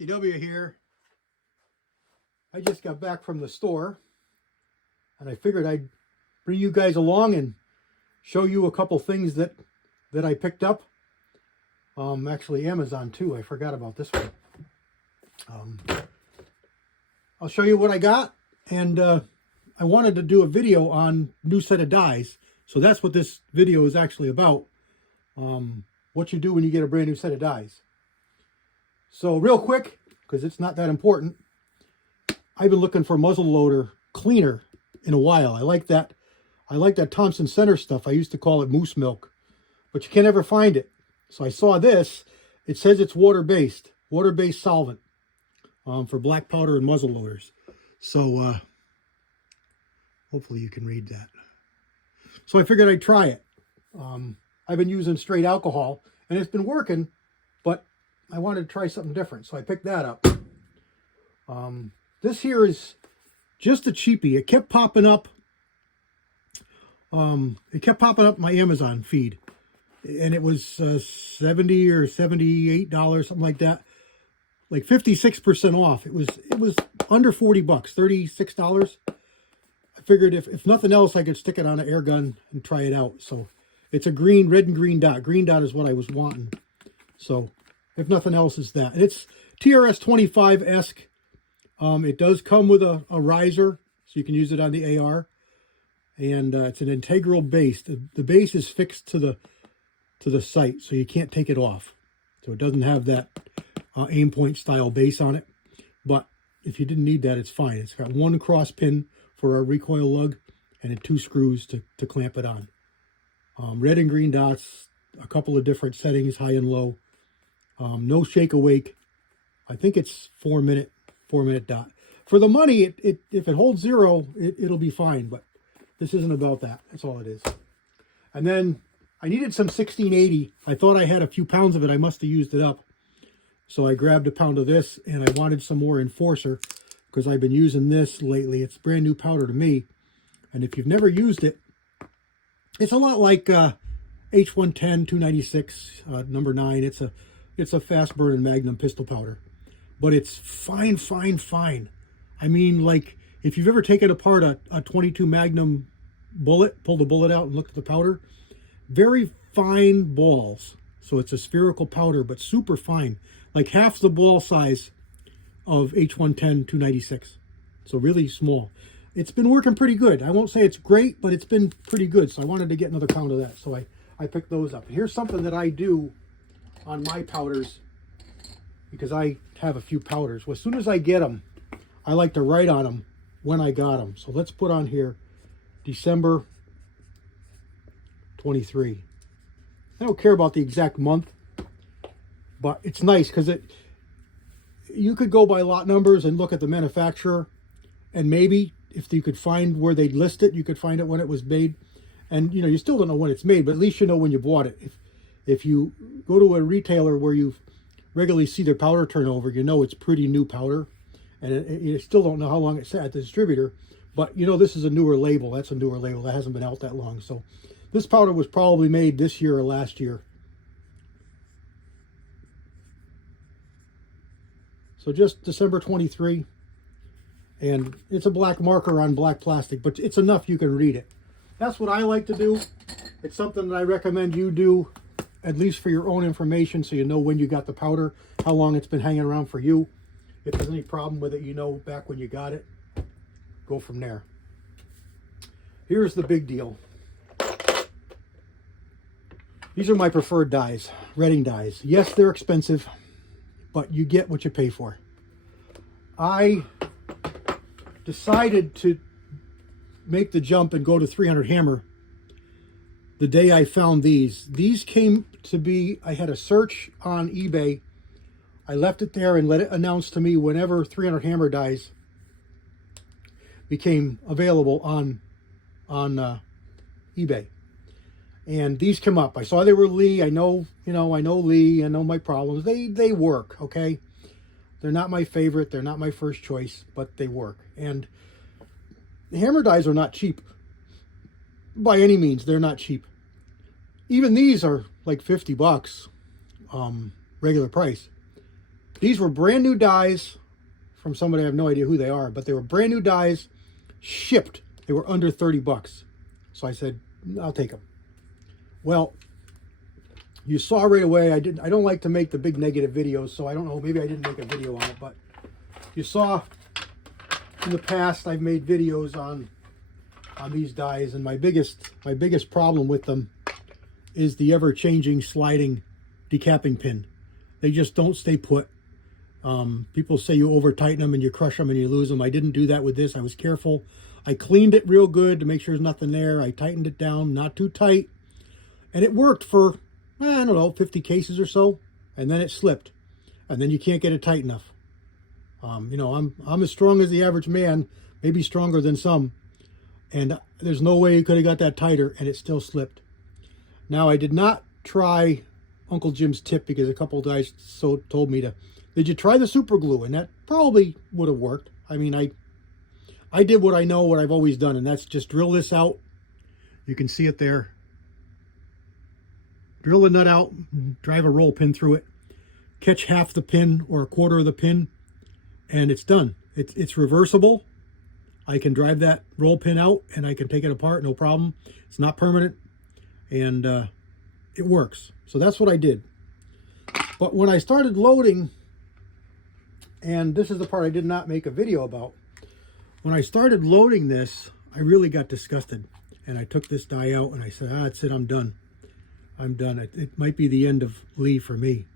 CW here. I just got back from the store and I figured I'd bring you guys along and show you a couple things that I picked up. Actually Amazon too. I forgot about this one. I'll show you what I got, and I wanted to do a video on new set of dies. So that's what this video is actually about. What you do when you get a brand new set of dies. So real quick, because it's not that important, I've been looking for muzzle loader cleaner in a while. I like that Thompson Center stuff. I used to call it moose milk, but you can't ever find it. So I saw this. It says it's water-based solvent for black powder and muzzle loaders. So hopefully you can read that. So I figured I'd try it. I've been using straight alcohol and it's been working, but I wanted to try something different. So I picked that up. This here is just a cheapie. It kept popping up. My Amazon feed, and it was 70 or $78, something like that, like 56% off. It was under 40 bucks, $36. I figured if nothing else, I could stick it on an air gun and try it out. So it's a red and green dot. Green dot is what I was wanting. So if nothing else, is that. And it's TRS 25-esque. It does come with a riser, so you can use it on the AR. And it's an integral base. The base is fixed to the sight, so you can't take it off. So it doesn't have that aim point style base on it. But if you didn't need that, it's fine. It's got one cross pin for a recoil lug and then 2 screws to clamp it on. Red and green dots, a couple of different settings, high and low. No shake awake. I think it's 4 minute dot. For the money, if it holds 0, it'll be fine. But this isn't about that. That's all it is. And then I needed some 1680. I thought I had a few pounds of it. I must have used it up. So I grabbed a pound of this, and I wanted some more Enforcer because I've been using this lately. It's brand new powder to me. And if you've never used it, it's a lot like H110 296 number 9. It's a fast burning Magnum pistol powder, but it's fine. I mean, like if you've ever taken apart a 22 Magnum bullet, pulled the bullet out and looked at the powder, very fine balls. So it's a spherical powder, but super fine, like half the ball size of H110 296. So really small. It's been working pretty good. I won't say it's great, but it's been pretty good. So I wanted to get another pound of that. So I picked those up. And here's something that I do on my powders, because I have a few powders. Well, as soon as I get them, I like to write on them when I got them. So let's put on here December 23. I don't care about the exact month, but it's nice because you could go by lot numbers and look at the manufacturer, and maybe if you could find where they list it, you could find it when it was made. And you still don't know when it's made, but at least you know when you bought it. If you go to a retailer where you regularly see their powder turnover, you know it's pretty new powder. And you still don't know how long it's at the distributor. But this is a newer label. That's a newer label. That hasn't been out that long. So this powder was probably made this year or last year. So just December 23. And it's a black marker on black plastic, but it's enough you can read it. That's what I like to do. It's something that I recommend you do, at least for your own information, so you know when you got the powder, how long it's been hanging around for you. If there's any problem with it, back when you got it. Go from there. Here's the big deal. These are my preferred dies, Redding dies. Yes, they're expensive, but you get what you pay for. I decided to make the jump and go to 300 hammer the day I found these. These came to be, I had a search on eBay. I left it there and let it announce to me whenever 300 hammer dies became available on eBay. And these come up. I saw they were Lee. I know Lee. I know my problems. They work, okay? They're not my favorite. They're not my first choice, but they work. And the hammer dies are not cheap. By any means, they're not cheap. Even these are like 50 bucks, regular price. These were brand new dies from somebody, I have no idea who they are, but they were brand new dies, shipped. They were under 30 bucks. So I said, I'll take them. Well, you saw right away, I don't like to make the big negative videos, so I don't know, maybe I didn't make a video on it, but you saw in the past I've made videos on these dies, and my biggest problem with them is the ever-changing sliding decapping pin. They just don't stay put. People say you over tighten them and you crush them and you lose them. I didn't do that with this. I was careful. I cleaned it real good to make sure there's nothing there. I tightened it down, not too tight, and it worked for, I don't know, 50 cases or so, and then it slipped, and then you can't get it tight enough. You know, I'm as strong as the average man, maybe stronger than some, and there's no way you could have got that tighter, and it still slipped. Now, I did not try Uncle Jim's tip because a couple of guys told me to, did you try the super glue? And that probably would have worked. I mean, I did what I know, what I've always done, and that's just drill this out. You can see it there. Drill the nut out, drive a roll pin through it, catch half the pin or a quarter of the pin, and it's done. It's reversible. I can drive that roll pin out and I can take it apart, no problem. It's not permanent, and it works. So that's what I did. But when I started loading, and this is the part I did not make a video about, when I started loading this, I really got disgusted. And I took this die out and I said, that's it, I'm done. I'm done. It might be the end of Lee for me.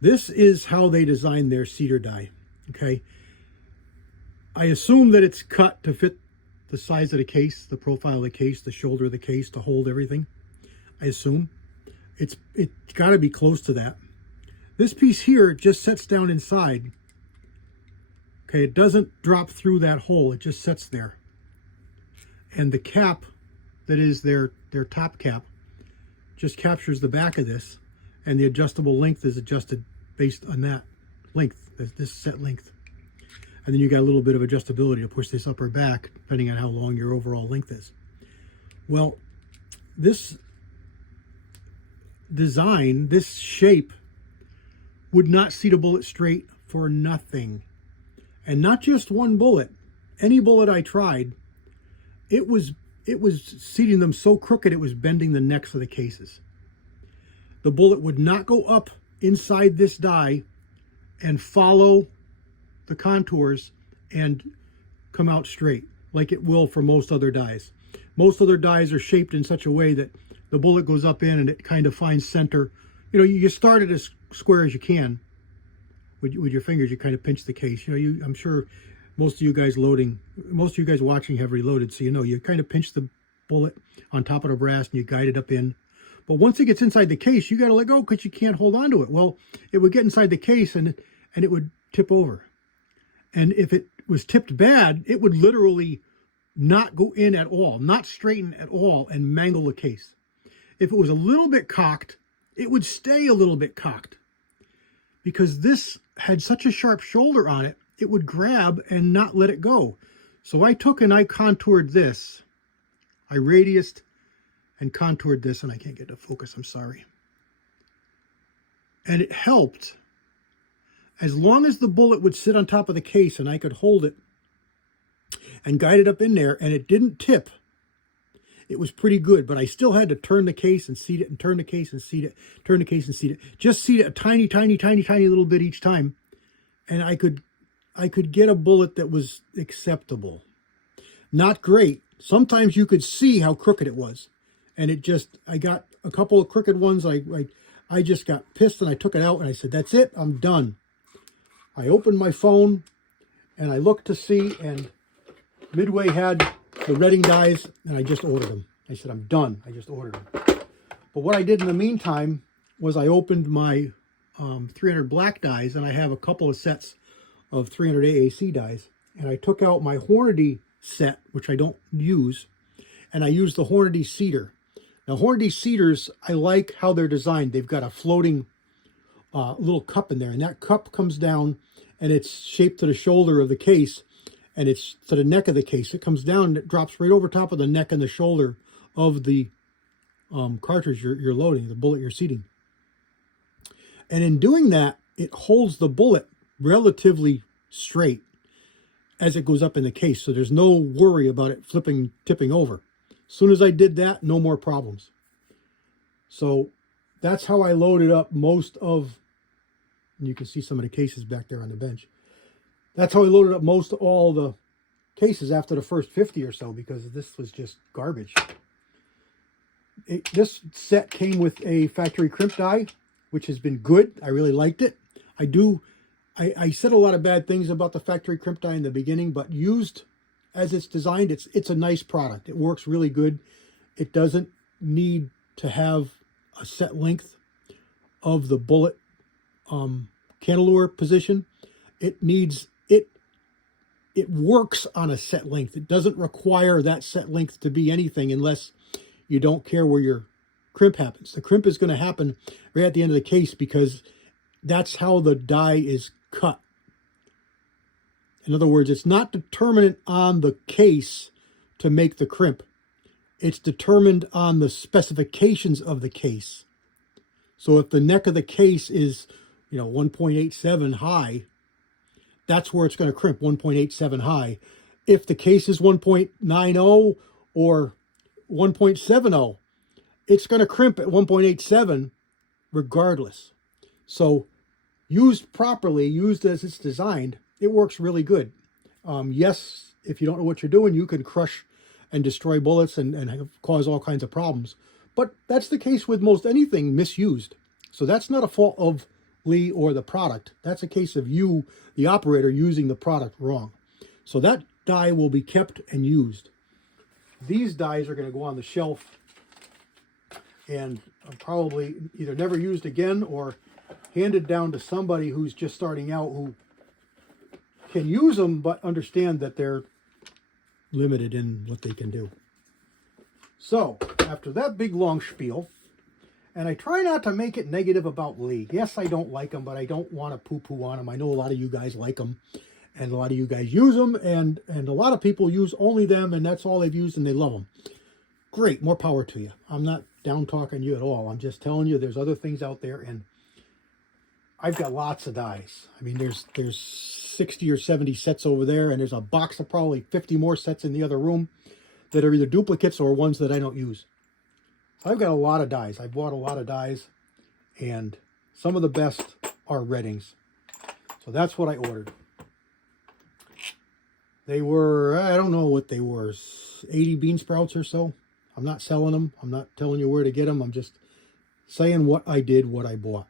This is how they designed their cedar die, okay? I assume that it's cut to fit the size of the case, the profile of the case, the shoulder of the case, to hold everything. I assume. It's got to be close to that. This piece here just sets down inside. Okay, it doesn't drop through that hole. It just sits there. And the cap that is their top cap just captures the back of this, and the adjustable length is adjusted based on that length, this set length. And then you got a little bit of adjustability to push this up or back depending on how long your overall length is. Well, this design, this shape, would not seat a bullet straight for nothing. And not just one bullet. Any bullet I tried, it was seating them so crooked it was bending the necks of the cases. The bullet would not go up inside this die and follow the contours and come out straight like it will for most other dies. Most other dies are shaped in such a way that the bullet goes up in and it kind of finds center. You know, you start it as square as you can. With your fingers, you kind of pinch the case. You know, I'm sure most of you guys watching have reloaded, so you know, you kind of pinch the bullet on top of the brass and you guide it up in. But once it gets inside the case, you got to let go because you can't hold on to it. Well, it would get inside the case and it would tip over. And if it was tipped bad, it would literally not go in at all, not straighten at all, and mangle the case. If it was a little bit cocked, it would stay a little bit cocked. Because this had such a sharp shoulder on it, it would grab and not let it go. So I took and I contoured this. I radiused and contoured this, and I can't get to focus, I'm sorry. And it helped. As long as the bullet would sit on top of the case and I could hold it and guide it up in there and it didn't tip, it was pretty good. But I still had to turn the case and seat it and turn the case and seat it, turn the case and seat it. Just seat it a tiny, tiny, tiny, tiny little bit each time. And I could get a bullet that was acceptable. Not great. Sometimes you could see how crooked it was. And I got a couple of crooked ones. I just got pissed and I took it out and I said, that's it, I'm done. I opened my phone and I looked to see, and Midway had the Redding dies, and I just ordered them. I said, I'm done. I just ordered them. But what I did in the meantime was I opened my 300 black dies, and I have a couple of sets of 300 AAC dies. And I took out my Hornady set, which I don't use, and I used the Hornady cedar. Now, Hornady cedars, I like how they're designed. They've got a floating little cup in there, and that cup comes down, and it's shaped to the shoulder of the case, and it's to the neck of the case. It comes down and it drops right over top of the neck and the shoulder of the cartridge you're loading, the bullet you're seating. And in doing that, it holds the bullet relatively straight as it goes up in the case. So there's no worry about it tipping over. As soon as I did that, no more problems. So that's how I loaded up most of, and you can see some of the cases back there on the bench. That's how I loaded up most of all the cases after the first 50 or so, because this was just garbage. This set came with a factory crimp die, which has been good. I really liked it. I said a lot of bad things about the factory crimp die in the beginning, but used as it's designed, it's a nice product. It works really good. It doesn't need to have a set length of the bullet cantilever position. It works on a set length. It doesn't require that set length to be anything unless you don't care where your crimp happens. The crimp is going to happen right at the end of the case because that's how the die is cut. In other words, it's not determined on the case to make the crimp. It's determined on the specifications of the case. So if the neck of the case is, 1.87 high, that's where it's going to crimp, 1.87 high. If the case is 1.90 or 1.70, it's going to crimp at 1.87 regardless. So used properly, used as it's designed, it works really good. Yes, if you don't know what you're doing, you can crush and destroy bullets and cause all kinds of problems. But that's the case with most anything misused. So that's not a fault of Lee or the product. That's a case of you, the operator, using the product wrong. So that die will be kept and used. These dies are going to go on the shelf and probably either never used again or handed down to somebody who's just starting out, who can use them but understand that they're limited in what they can do. So after that big long spiel, and I try not to make it negative about Lee. Yes, I don't like them, but I don't want to poo-poo on them. I know a lot of you guys like them, and a lot of you guys use them, and a lot of people use only them, and that's all they've used, and they love them. Great, more power to you. I'm not down-talking you at all. I'm just telling you there's other things out there, and I've got lots of dies. I mean, there's 60 or 70 sets over there, and there's a box of probably 50 more sets in the other room that are either duplicates or ones that I don't use. I've got a lot of dies. I bought a lot of dies, and some of the best are Reddings. So that's what I ordered. They were, I don't know what they were, 80 bean sprouts or so. I'm not selling them. I'm not telling you where to get them. I'm just saying what I did, what I bought.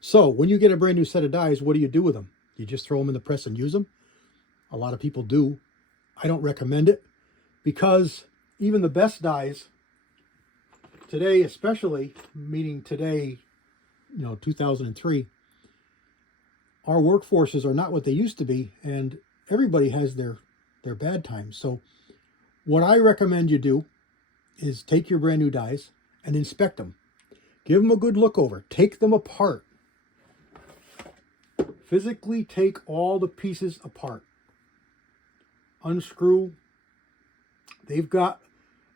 So when you get a brand new set of dies, what do you do with them? You just throw them in the press and use them? A lot of people do. I don't recommend it because even the best dies, today especially, meaning today, 2003, our workforces are not what they used to be, and everybody has their bad times. So what I recommend you do is take your brand new dies and inspect them. Give them a good look over. Take them apart. Physically take all the pieces apart. Unscrew. They've got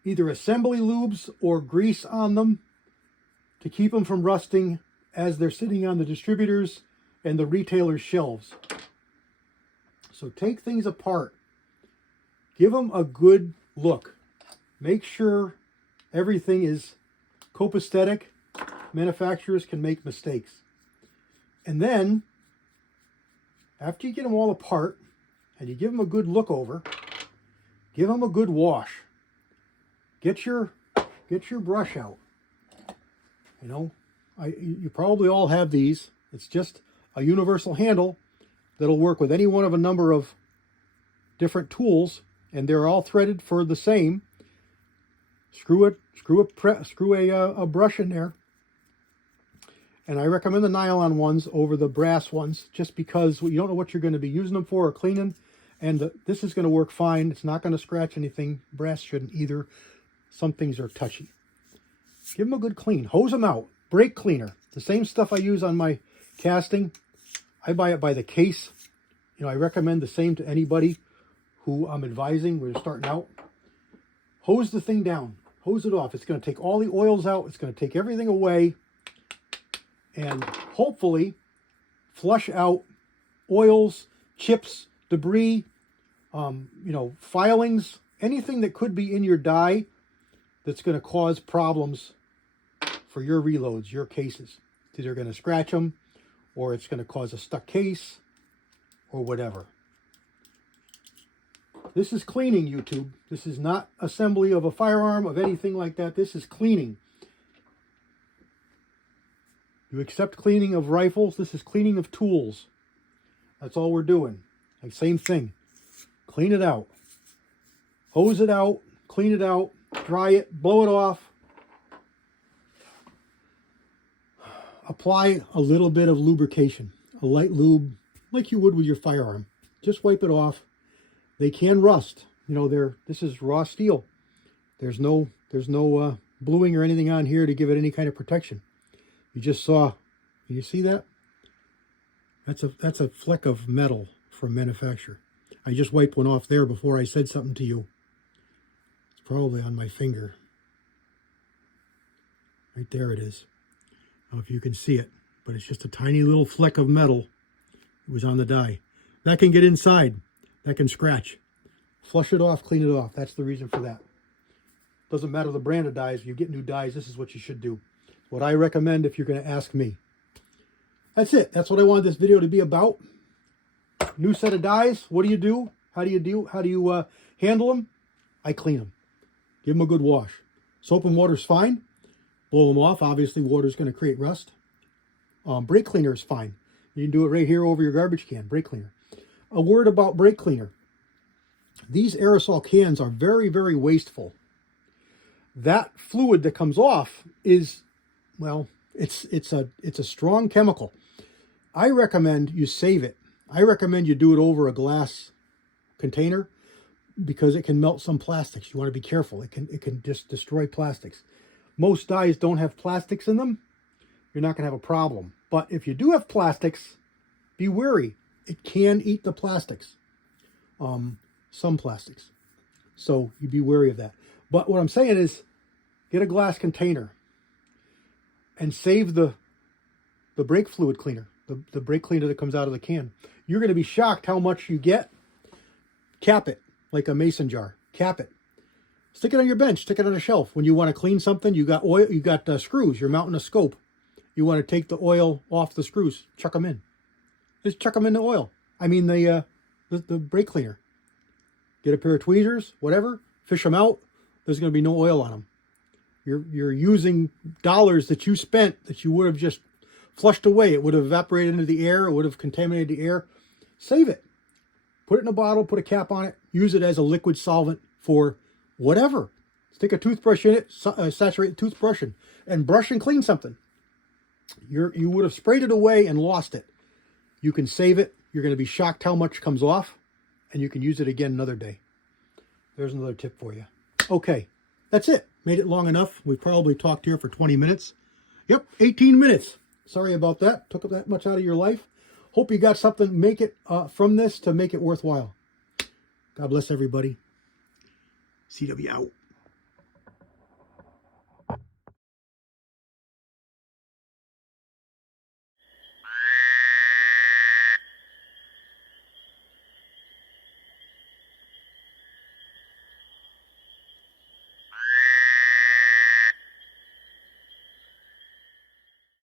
either assembly lubes or grease on them to keep them from rusting as they're sitting on the distributors and the retailer's shelves. So take things apart. Give them a good look. Make sure everything is copacetic. Manufacturers can make mistakes. And then, after you get them all apart and you give them a good look over, give them a good wash. Get your brush out. You probably all have these. It's just a universal handle that'll work with any one of a number of different tools, and they're all threaded for the same. Screw a brush in there. And I recommend the nylon ones over the brass ones, just because you don't know what you're going to be using them for or cleaning. And this is going to work fine. It's not going to scratch anything. Brass shouldn't either. Some things are touchy. Give them a good clean. Hose them out. Brake cleaner. The same stuff I use on my casting. I buy it by the case. I recommend the same to anybody who I'm advising when they're starting out. Hose the thing down. Hose it off. It's going to take all the oils out. It's going to take everything away. And hopefully flush out oils, chips, debris, filings, anything that could be in your die that's going to cause problems for your reloads, your cases. It's either going to scratch them, or it's going to cause a stuck case, or whatever. This is cleaning, YouTube. This is not assembly of a firearm, of anything like that. This is cleaning. You accept cleaning of rifles. This is cleaning of tools. That's all we're doing. Like, same thing. Clean it out. Hose it out. Clean it out. Dry it. Blow it off. Apply a little bit of lubrication. A light lube, like you would with your firearm. Just wipe it off. They can rust. This is raw steel. There's no bluing or anything on here to give it any kind of protection. You just saw, can you see that? That's a fleck of metal from manufacturer. I just wiped one off there before I said something to you. It's probably on my finger. Right there it is. I don't know if you can see it, but it's just a tiny little fleck of metal. It was on the die. That can get inside. That can scratch. Flush it off, clean it off. That's the reason for that. Doesn't matter the brand of dies. If you get new dies, this is what you should do. What I recommend if you're going to ask me. That's it. That's what I wanted this video to be about. New set of dies. What do you do? How do you handle them? I clean them. Give them a good wash. Soap and water's fine. Blow them off. Obviously, water's going to create rust. Brake cleaner is fine. You can do it right here over your garbage can. Brake cleaner. A word about brake cleaner. These aerosol cans are very, very wasteful. That fluid that comes off is, well, it's a strong chemical. I recommend you save it. I recommend you do it over a glass container because it can melt some plastics. You want to be careful. It can just destroy plastics. Most dyes don't have plastics in them. You're not going to have a problem. But if you do have plastics, be wary. It can eat the plastics. Some plastics. So you be wary of that. But what I'm saying is, get a glass container and save the brake fluid cleaner, the brake cleaner that comes out of the can. You're going to be shocked how much you get. Cap it like a mason jar. Cap it. Stick it on your bench. Stick it on a shelf. When you want to clean something, you got oil. You got screws. You're mounting a scope. You want to take the oil off the screws. Chuck them in. Just chuck them in the oil. I mean the brake cleaner. Get a pair of tweezers, whatever. Fish them out. There's going to be no oil on them. You're using dollars that you spent that you would have just flushed away. It would have evaporated into the air. It would have contaminated the air. Save it. Put it in a bottle. Put a cap on it. Use it as a liquid solvent for whatever. Stick a toothbrush in it. Saturate the toothbrush and brush and clean something. You would have sprayed it away and lost it. You can save it. You're going to be shocked how much comes off. And you can use it again another day. There's another tip for you. Okay. That's it. Made it long enough. We probably talked here for 20 minutes. Yep, 18 minutes. Sorry about that. Took up that much out of your life. Hope you got something make it from this to make it worthwhile. God bless everybody. CW out.